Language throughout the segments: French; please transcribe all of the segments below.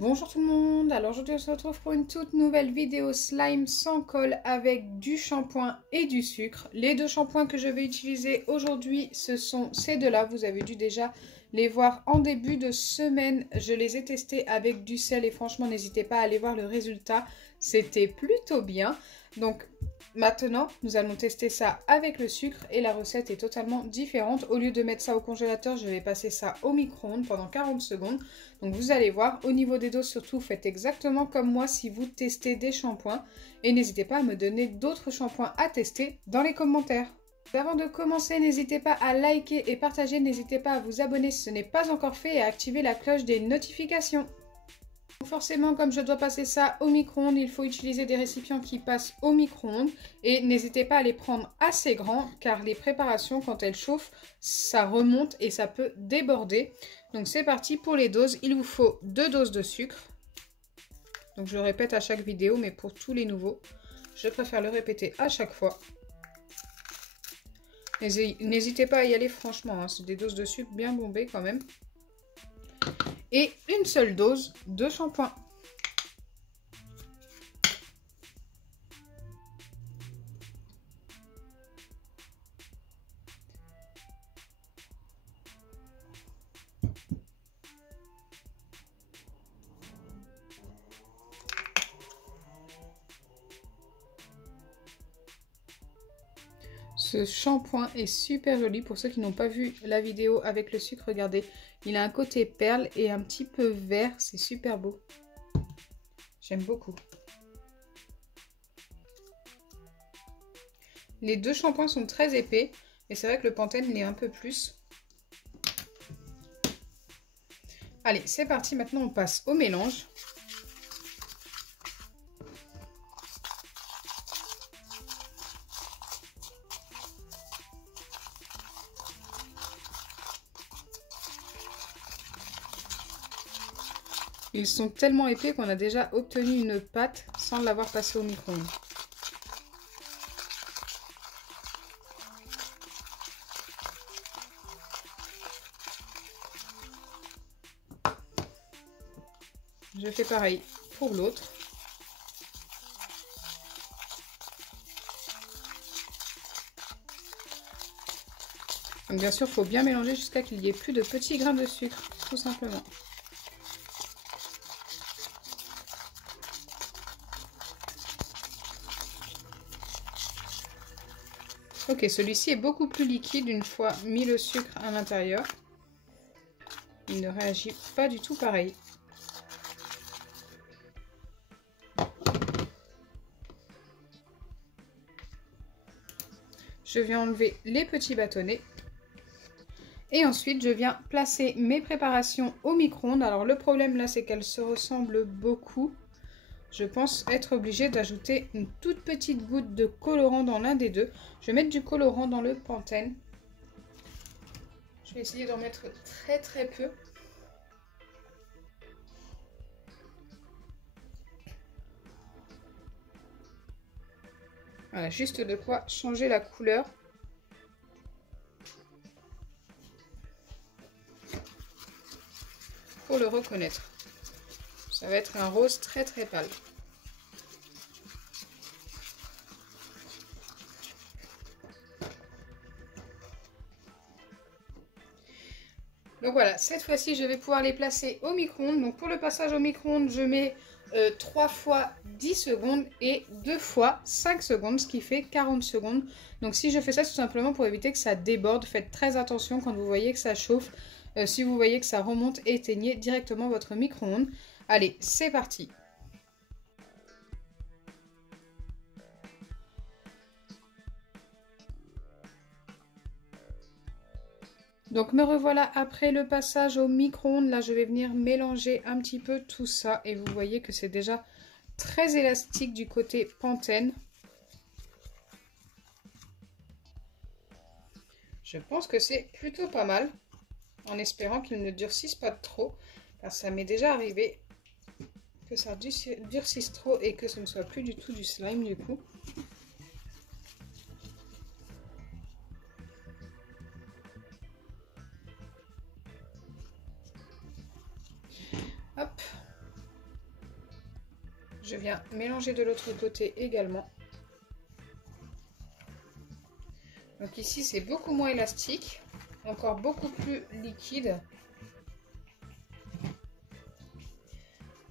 Bonjour tout le monde, alors aujourd'hui on se retrouve pour une toute nouvelle vidéo slime sans colle avec du shampoing et du sucre. Les deux shampoings que je vais utiliser aujourd'hui ce sont ces deux-là, vous avez dû déjà les voir en début de semaine. Je les ai testés avec du sel et franchement n'hésitez pas à aller voir le résultat, c'était plutôt bien. Donc maintenant nous allons tester ça avec le sucre et la recette est totalement différente. Au lieu de mettre ça au congélateur, je vais passer ça au micro-ondes pendant 40 secondes. Donc vous allez voir, au niveau des doses surtout, faites exactement comme moi si vous testez des shampoings. Et n'hésitez pas à me donner d'autres shampoings à tester dans les commentaires. Avant de commencer, n'hésitez pas à liker et partager, n'hésitez pas à vous abonner si ce n'est pas encore fait et à activer la cloche des notifications. Forcément, comme je dois passer ça au micro-ondes, il faut utiliser des récipients qui passent au micro-ondes. Et n'hésitez pas à les prendre assez grands, car les préparations, quand elles chauffent, ça remonte et ça peut déborder. Donc c'est parti pour les doses. Il vous faut 2 doses de sucre. Donc je le répète à chaque vidéo, mais pour tous les nouveaux, je préfère le répéter à chaque fois. N'hésitez pas à y aller franchement, hein, c'est des doses de sucre bien bombées quand même. Et une seule dose de shampoing. Ce shampoing est super joli. Pour ceux qui n'ont pas vu la vidéo avec le sucre, regardez. Il a un côté perle et un petit peu vert. C'est super beau. J'aime beaucoup. Les deux shampoings sont très épais. Et c'est vrai que le Pantene l'est un peu plus. Allez, c'est parti. Maintenant, on passe au mélange. Ils sont tellement épais qu'on a déjà obtenu une pâte sans l'avoir passé au micro-ondes. Je fais pareil pour l'autre. Donc bien sûr, il faut bien mélanger jusqu'à qu'il n'y ait plus de petits grains de sucre, tout simplement. Ok, celui-ci est beaucoup plus liquide une fois mis le sucre à l'intérieur. Il ne réagit pas du tout pareil. Je viens enlever les petits bâtonnets. Et ensuite, je viens placer mes préparations au micro-ondes. Alors le problème là, c'est qu'elles se ressemblent beaucoup. Je pense être obligée d'ajouter une toute petite goutte de colorant dans l'un des deux. Je vais mettre du colorant dans le Pantene. Je vais essayer d'en mettre très peu. Voilà, juste de quoi changer la couleur. Pour le reconnaître. Ça va être un rose très pâle. Donc voilà, cette fois-ci, je vais pouvoir les placer au micro-ondes. Donc pour le passage au micro-ondes, je mets 3 fois 10 secondes et 2 fois 5 secondes, ce qui fait 40 secondes. Donc si je fais ça, c'est tout simplement pour éviter que ça déborde. Faites très attention quand vous voyez que ça chauffe. Si vous voyez que ça remonte, éteignez directement votre micro-ondes. Allez, c'est parti. Donc me revoilà après le passage au micro-ondes. Là, je vais venir mélanger un petit peu tout ça. Et vous voyez que c'est déjà très élastique du côté Pantene. Je pense que c'est plutôt pas mal. En espérant qu'il ne durcisse pas trop. Car ça m'est déjà arrivé que ça durcisse trop et que ce ne soit plus du tout du slime du coup. Hop. Je viens mélanger de l'autre côté également. Donc ici, c'est beaucoup moins élastique, encore beaucoup plus liquide.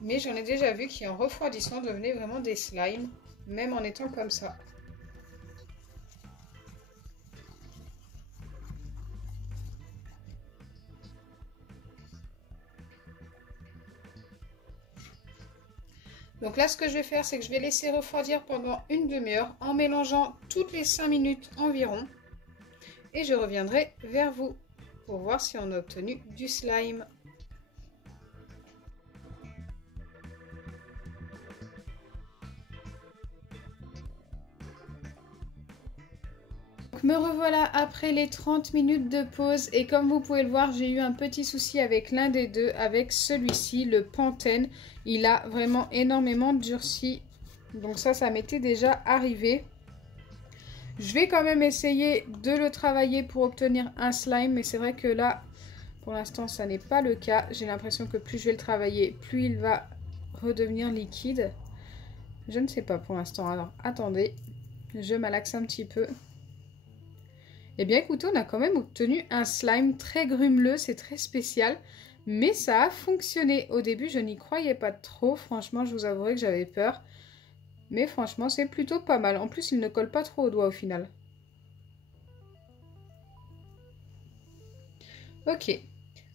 Mais j'en ai déjà vu qui, en refroidissant, devenaient vraiment des slimes, même en étant comme ça. Donc là, ce que je vais faire, c'est que je vais laisser refroidir pendant une demi-heure en mélangeant toutes les 5 minutes environ. Et je reviendrai vers vous pour voir si on a obtenu du slime. Me revoilà après les 30 minutes de pause et comme vous pouvez le voir, j'ai eu un petit souci avec l'un des deux, avec celui-ci, le Pantene. Il a vraiment énormément durci, donc ça m'était déjà arrivé. Je vais quand même essayer de le travailler pour obtenir un slime, mais c'est vrai que là, pour l'instant, ça n'est pas le cas. J'ai l'impression que plus je vais le travailler, plus il va redevenir liquide. Je ne sais pas pour l'instant, alors attendez, je malaxe un petit peu. Eh bien écoutez, on a quand même obtenu un slime très grumeleux, c'est très spécial, mais ça a fonctionné. Au début, je n'y croyais pas trop, franchement, je vous avouerai que j'avais peur. Mais franchement, c'est plutôt pas mal. En plus, il ne colle pas trop au doigt au final. Ok,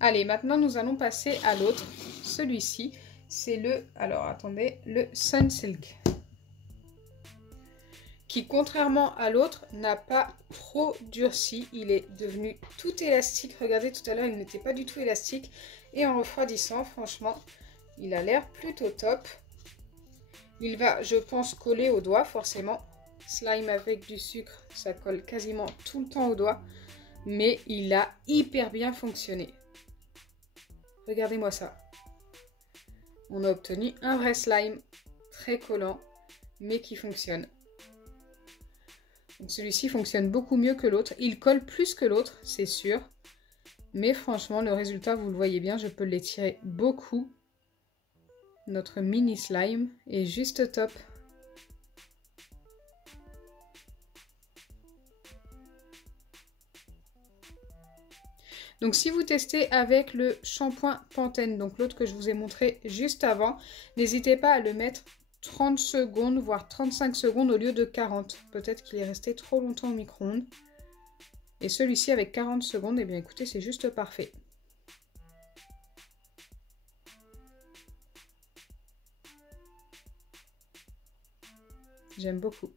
allez, maintenant nous allons passer à l'autre. Celui-ci, c'est le, alors attendez, le Sunsilk, qui contrairement à l'autre n'a pas trop durci, il est devenu tout élastique. Regardez, tout à l'heure il n'était pas du tout élastique et en refroidissant, franchement, il a l'air plutôt top. Il va, je pense, coller au doigt forcément. Slime avec du sucre, ça colle quasiment tout le temps au doigt, mais il a hyper bien fonctionné. Regardez-moi ça. On a obtenu un vrai slime très collant, mais qui fonctionne. Celui-ci fonctionne beaucoup mieux que l'autre. Il colle plus que l'autre, c'est sûr. Mais franchement, le résultat, vous le voyez bien, je peux l'étirer beaucoup. Notre mini slime est juste top. Donc si vous testez avec le shampoing Pantene, donc l'autre que je vous ai montré juste avant, n'hésitez pas à le mettre 30 secondes, voire 35 secondes au lieu de 40. Peut-être qu'il est resté trop longtemps au micro-ondes. Et celui-ci avec 40 secondes, eh bien écoutez, c'est juste parfait. J'aime beaucoup.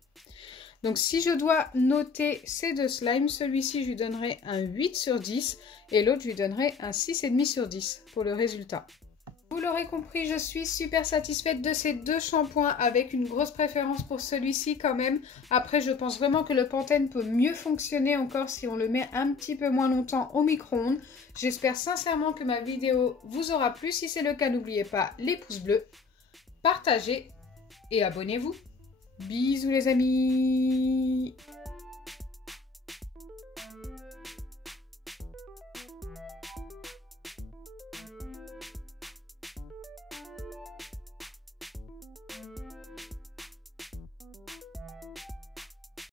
Donc si je dois noter ces deux slimes, celui-ci je lui donnerai un 8 sur 10 et l'autre je lui donnerai un 6,5 sur 10 pour le résultat. Vous l'aurez compris, je suis super satisfaite de ces deux shampoings avec une grosse préférence pour celui-ci quand même. Après, je pense vraiment que le Pantene peut mieux fonctionner encore si on le met un petit peu moins longtemps au micro-ondes. J'espère sincèrement que ma vidéo vous aura plu. Si c'est le cas, n'oubliez pas les pouces bleus, partagez et abonnez-vous. Bisous les amis!